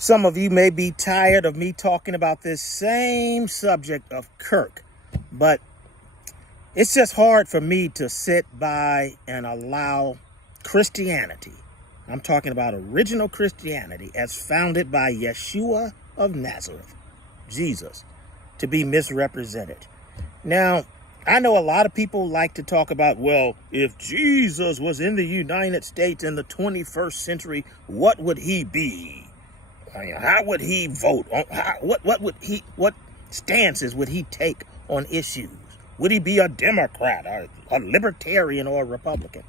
Some of you may be tired of me talking about this same subject of Kirk, but it's just hard for me to sit by and allow Christianity, I'm talking about original Christianity as founded by Yeshua of Nazareth, Jesus, to be misrepresented. Now, I know a lot of people like to talk about, well, if Jesus was in the United States in the 21st century, what would he be? I mean, how would he vote? What stances would he take on issues? Would he be a Democrat or a libertarian or a Republican?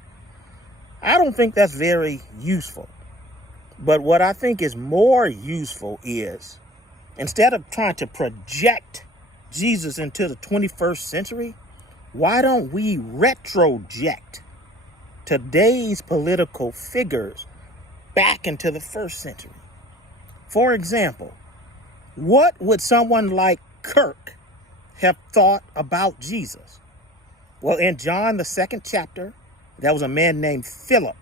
I don't think that's very useful. But what I think is more useful is, instead of trying to project Jesus into the 21st century, why don't we retroject today's political figures back into the first century? For example, what would someone like Kirk have thought about Jesus? Well, in John, the 2nd chapter, there was a man named Philip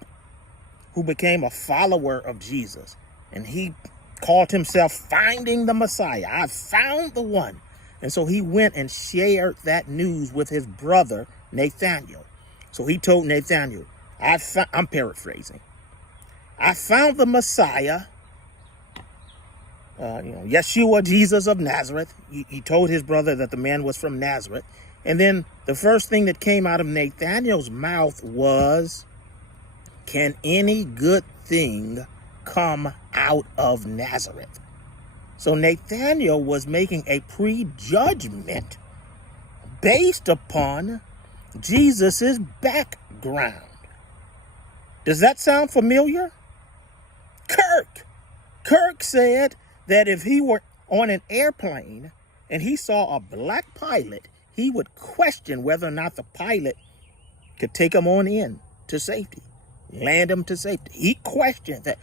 who became a follower of Jesus. And he called himself Finding the Messiah. I found the one. And so he went and shared that news with his brother, Nathaniel. So he told Nathaniel, I'm paraphrasing, I found the Messiah, Yeshua, Jesus of Nazareth. He told his brother that the man was from Nazareth. And then the first thing that came out of Nathaniel's mouth was, can any good thing come out of Nazareth? So Nathaniel was making a prejudgment based upon Jesus's background. Does that sound familiar? Kirk said that if he were on an airplane and he saw a black pilot, he would question whether or not the pilot could take him on in to safety, land him to safety. He questioned that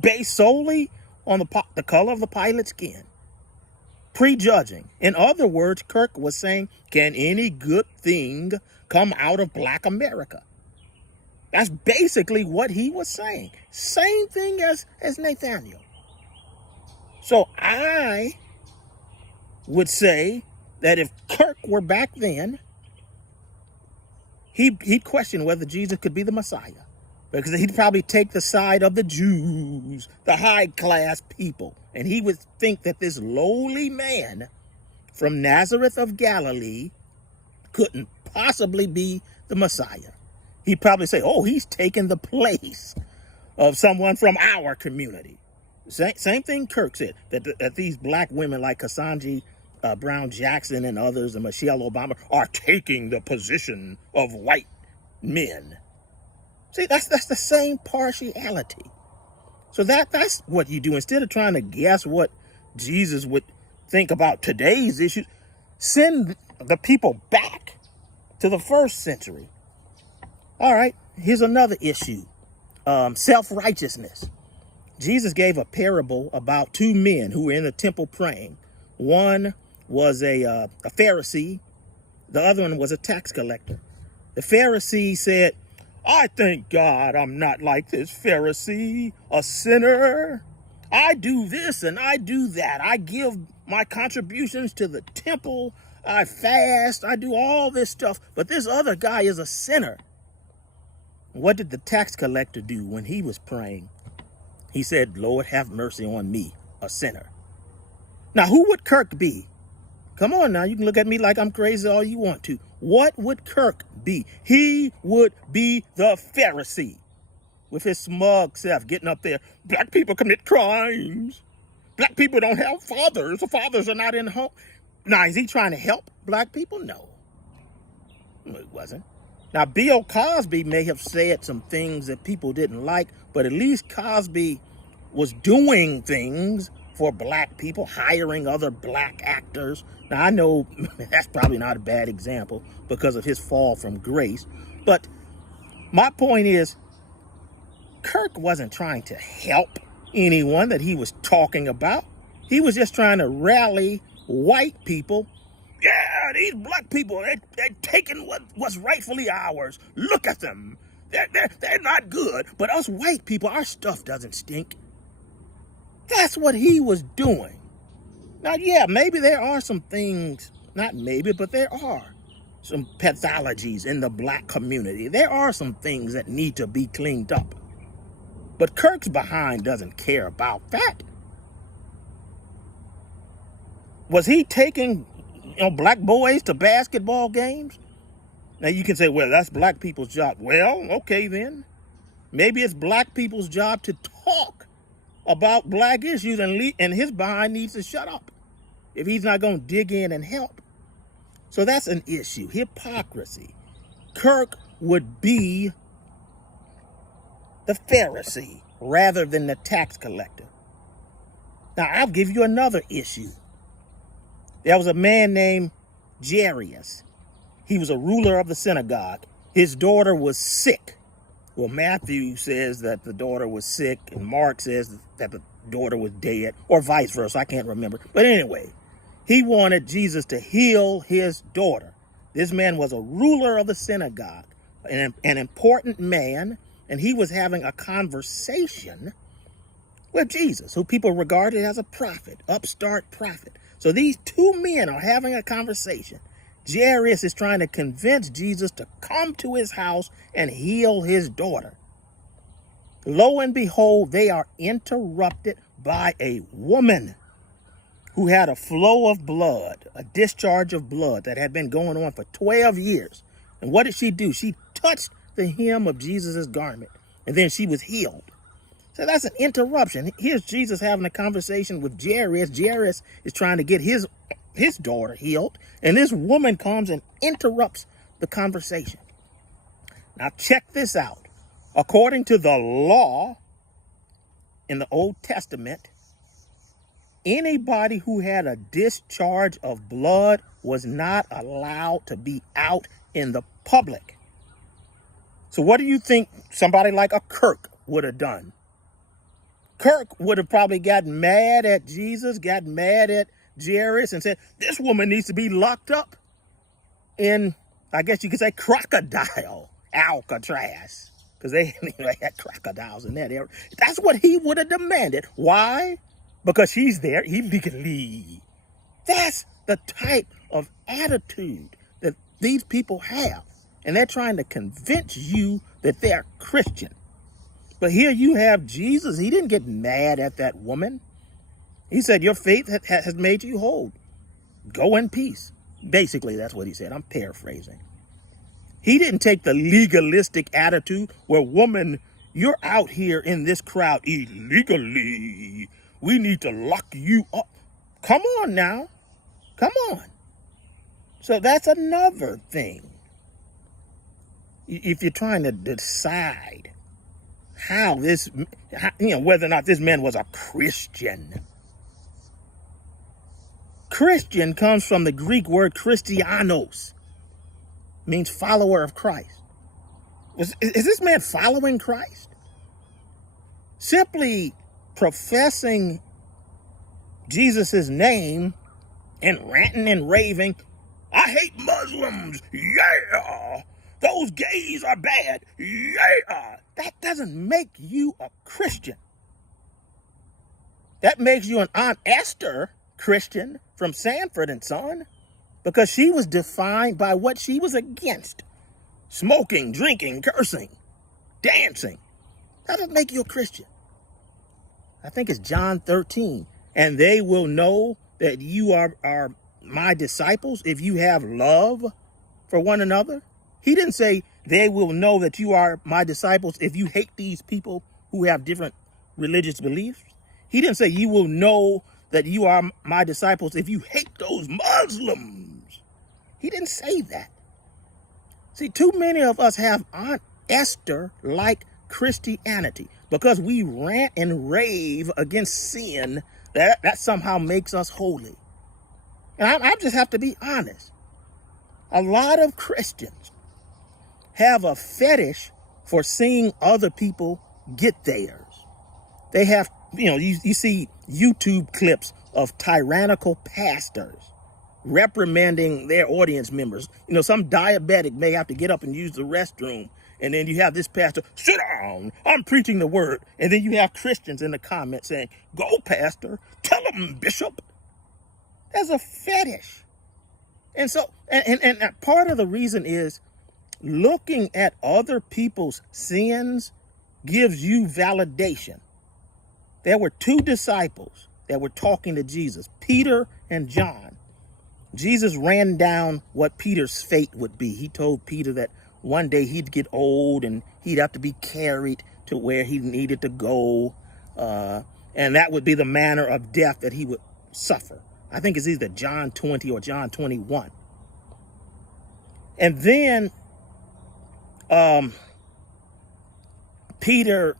based solely on the color of the pilot's skin, prejudging. In other words, Kirk was saying, can any good thing come out of black America? That's basically what he was saying. Same thing as Nathaniel. So I would say that if Kirk were back then, he'd question whether Jesus could be the Messiah, because he'd probably take the side of the Jews, the high-class people, and he would think that this lowly man from Nazareth of Galilee couldn't possibly be the Messiah. He'd probably say, oh, he's taken the place of someone from our community. Same thing Kirk said, that these black women like Cassandra Brown Jackson and others and Michelle Obama are taking the position of white men. See, that's the same partiality. So that's what you do. Instead of trying to guess what Jesus would think about today's issues, send the people back to the first century. All right, here's another issue, self-righteousness. Jesus gave a parable about two men who were in the temple praying. One was a Pharisee. The other one was a tax collector. The Pharisee said, I thank God I'm not like this Pharisee, a sinner. I do this and I do that. I give my contributions to the temple. I fast. I do all this stuff. But this other guy is a sinner. What did the tax collector do when he was praying? He said, Lord, have mercy on me, a sinner. Now, who would Kirk be? Come on now, you can look at me like I'm crazy all you want to. What would Kirk be? He would be the Pharisee with his smug self getting up there. Black people commit crimes. Black people don't have fathers. The fathers are not in home. Now, is he trying to help black people? No, it wasn't. Now, Bill Cosby may have said some things that people didn't like, but at least Cosby was doing things for black people, hiring other black actors. Now, I know that's probably not a bad example because of his fall from grace, but my point is, Kirk wasn't trying to help anyone that he was talking about. He was just trying to rally white people. Yeah, these black people, they're taking what's rightfully ours. Look at them. They're not good. But us white people, our stuff doesn't stink. That's what he was doing. Now, yeah, maybe there are some things, not maybe, but there are some pathologies in the black community. There are some things that need to be cleaned up. But Kirk's behind doesn't care about that. Was he taking, black boys to basketball games? Now you can say, well, that's black people's job. Well, okay then. Maybe it's black people's job to talk about black issues, and his behind needs to shut up if he's not going to dig in and help. So that's an issue. Hypocrisy. Kirk would be the Pharisee rather than the tax collector. Now, I'll give you another issue. There was a man named Jairus. He was a ruler of the synagogue. His daughter was sick. Well, Matthew says that the daughter was sick, and Mark says that the daughter was dead, or vice versa. I can't remember. But anyway, he wanted Jesus to heal his daughter. This man was a ruler of the synagogue, an important man, and he was having a conversation with Jesus, who people regarded as a prophet, upstart prophet. So these two men are having a conversation. Jairus is trying to convince Jesus to come to his house and heal his daughter. Lo and behold, they are interrupted by a woman who had a flow of blood, a discharge of blood that had been going on for 12 years. And what did she do? She touched the hem of Jesus' garment, and then she was healed. So that's an interruption. Here's Jesus having a conversation with Jairus. Jairus is trying to get his daughter healed, and this woman comes and interrupts the conversation. Now check this out. According to the law in the Old Testament, anybody who had a discharge of blood was not allowed to be out in the public. So what do you think somebody like a Kirk would have done? Kirk would have probably gotten mad at Jesus, got mad at Jairus, and said, this woman needs to be locked up in, I guess you could say, crocodile Alcatraz, because they had crocodiles in that area. That's what he would have demanded. Why? Because she's there illegally. That's the type of attitude that these people have, and they're trying to convince you that they're Christian. But here you have Jesus. He didn't get mad at that woman. He said, your faith has made you whole. Go in peace. Basically, that's what he said. I'm paraphrasing. He didn't take the legalistic attitude where, woman, you're out here in this crowd illegally. We need to lock you up. Come on now. Come on. So that's another thing. If you're trying to decide whether or not this man was a Christian. Christian comes from the Greek word Christianos, means follower of Christ. Is this man following Christ? Simply professing Jesus' name and ranting and raving, I hate Muslims, yeah! Those gays are bad, yeah! That doesn't make you a Christian. That makes you an Aunt Esther Christian from Sanford and Son, because she was defined by what she was against. Smoking, drinking, cursing, dancing. That doesn't make you a Christian. I think it's John 13. And they will know that you are my disciples if you have love for one another. He didn't say they will know that you are my disciples if you hate these people who have different religious beliefs. He didn't say you will know that you are my disciples if you hate those Muslims. He didn't say that. See, too many of us have Aunt Esther-like Christianity because we rant and rave against sin that somehow makes us holy. And I just have to be honest. A lot of Christians have a fetish for seeing other people get theirs. They have, you see YouTube clips of tyrannical pastors reprimanding their audience members. Some diabetic may have to get up and use the restroom, And then you have this pastor, sit down, I'm preaching the word. And then you have Christians in the comments saying, go, pastor, tell them, bishop. There's a fetish. And so, and part of the reason is looking at other people's sins gives you validation. There were two disciples that were talking to Jesus, Peter and John. Jesus ran down what Peter's fate would be. He told Peter that one day he'd get old and he'd have to be carried to where he needed to go. And that would be the manner of death that he would suffer. I think it's either John 20 or John 21. And then Peter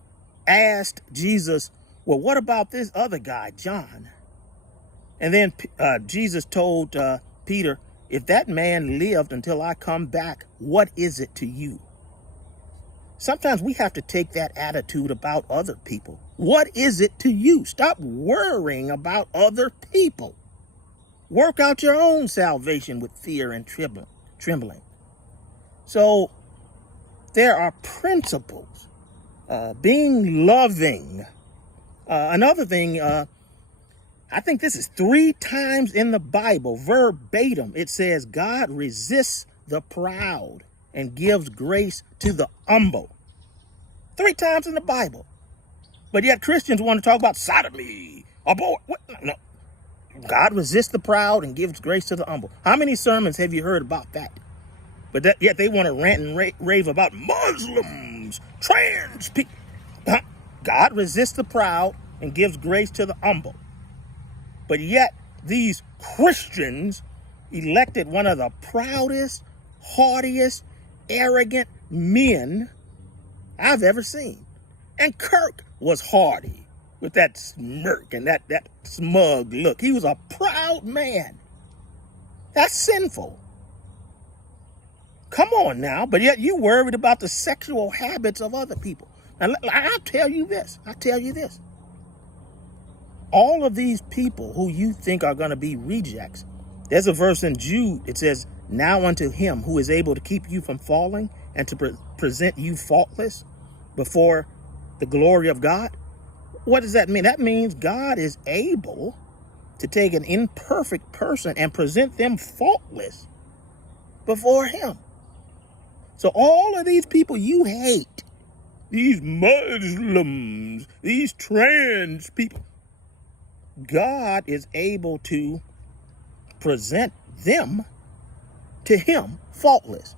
asked Jesus, well, what about this other guy, John? And then Jesus told Peter, if that man lived until I come back, what is it to you? Sometimes we have to take that attitude about other people. What is it to you? Stop worrying about other people. Work out your own salvation with fear and trembling. So there are principles, being loving. Another thing, I think this is 3 times in the Bible, verbatim. It says, God resists the proud and gives grace to the humble. 3 times in the Bible. But yet Christians want to talk about sodomy, abort. What? No. God resists the proud and gives grace to the humble. How many sermons have you heard about that? But yet they want to rant and rave about Muslims, trans people. God resists the proud and gives grace to the humble. But yet these Christians elected one of the proudest, haughtiest, arrogant men I've ever seen. And Kirk was haughty with that smirk and that smug look. He was a proud man. That's sinful. Come on now. But yet you worried about the sexual habits of other people. Now, I'll tell you this. All of these people who you think are going to be rejects, there's a verse in Jude. It says, now unto him who is able to keep you from falling and to present you faultless before the glory of God. What does that mean? That means God is able to take an imperfect person and present them faultless before him. So all of these people you hate, these Muslims, these trans people, God is able to present them to him faultless.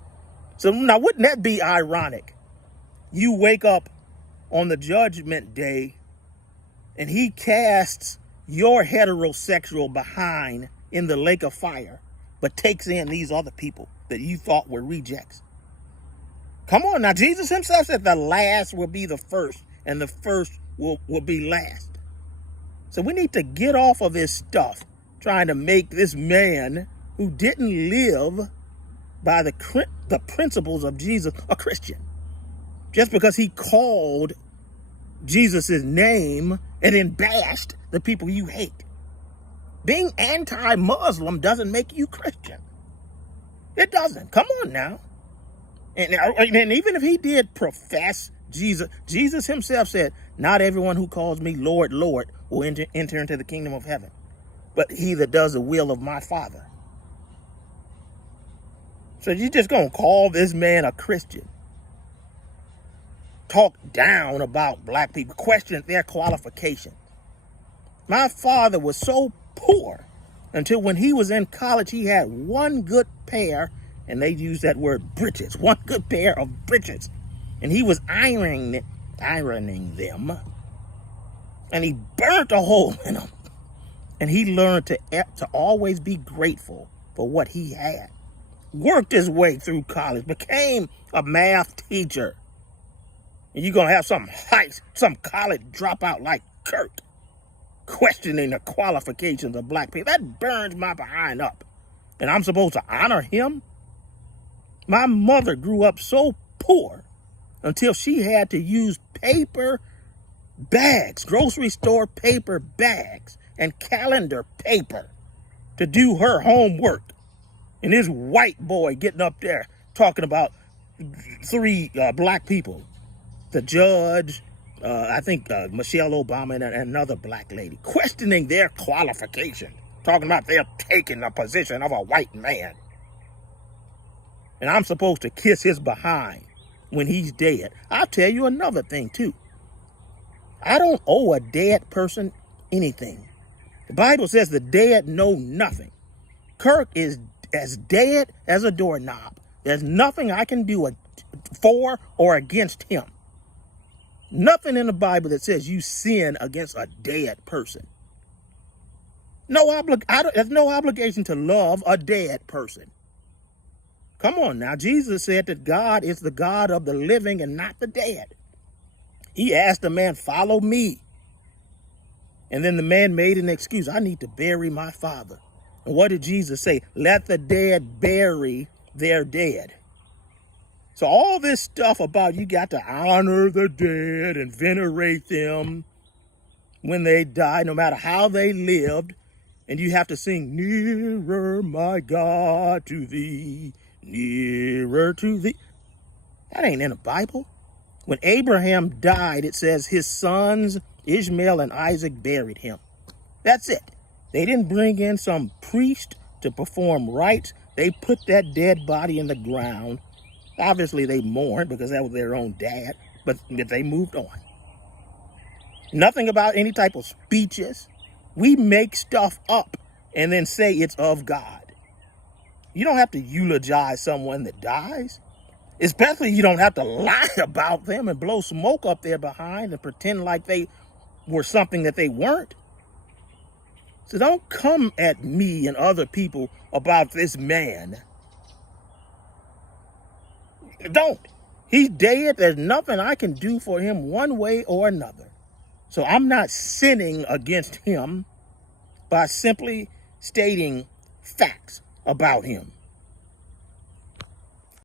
So now wouldn't that be ironic? You wake up on the judgment day and he casts your heterosexual behind in the lake of fire, but takes in these other people that you thought were rejects. Come on now, Jesus himself said the last will be the first and the first will be last. So we need to get off of this stuff, trying to make this man who didn't live by the principles of Jesus a Christian. Just because he called Jesus' name and then bashed the people you hate. Being anti-Muslim doesn't make you Christian. It doesn't. Come on now. And even if he did profess Jesus, Jesus himself said, not everyone who calls me Lord, Lord will enter into the kingdom of heaven, but he that does the will of my Father. So you're just going to call this man a Christian, talk down about black people, question their qualifications. My father was so poor until when he was in college, he had one good pair, and they use that word breeches, one good pair of breeches. And he was ironing them, and he burnt a hole in them. And he learned to always be grateful for what he had. Worked his way through college, became a math teacher. And you're going to have some college dropout like Kirk questioning the qualifications of black people. That burns my behind up. And I'm supposed to honor him? My mother grew up so poor until she had to use paper bags, grocery store paper bags, and calendar paper to do her homework. And this white boy getting up there talking about three black people, the judge, I think Michelle Obama and another black lady, questioning their qualifications, talking about they're taking the position of a white man. And I'm supposed to kiss his behind when he's dead. I'll tell you another thing, too. I don't owe a dead person anything. The Bible says the dead know nothing. Kirk is as dead as a doorknob. There's nothing I can do for or against him. Nothing in the Bible that says you sin against a dead person. There's no obligation to love a dead person. Come on now. Jesus said that God is the God of the living and not the dead. He asked the man, follow me. And then the man made an excuse. I need to bury my father. And what did Jesus say? Let the dead bury their dead. So all this stuff about you got to honor the dead and venerate them when they die, no matter how they lived. And you have to sing, nearer, my God, to thee, nearer to thee. That ain't in the Bible. When Abraham died, it says his sons, Ishmael and Isaac, buried him. That's it. They didn't bring in some priest to perform rites. They put that dead body in the ground. Obviously, they mourned because that was their own dad, but they moved on. Nothing about any type of speeches. We make stuff up and then say it's of God. You don't have to eulogize someone that dies. Especially you don't have to lie about them and blow smoke up there behind and pretend like they were something that they weren't. So don't come at me and other people about this man. Don't. He's dead. There's nothing I can do for him one way or another. So I'm not sinning against him by simply stating facts about him.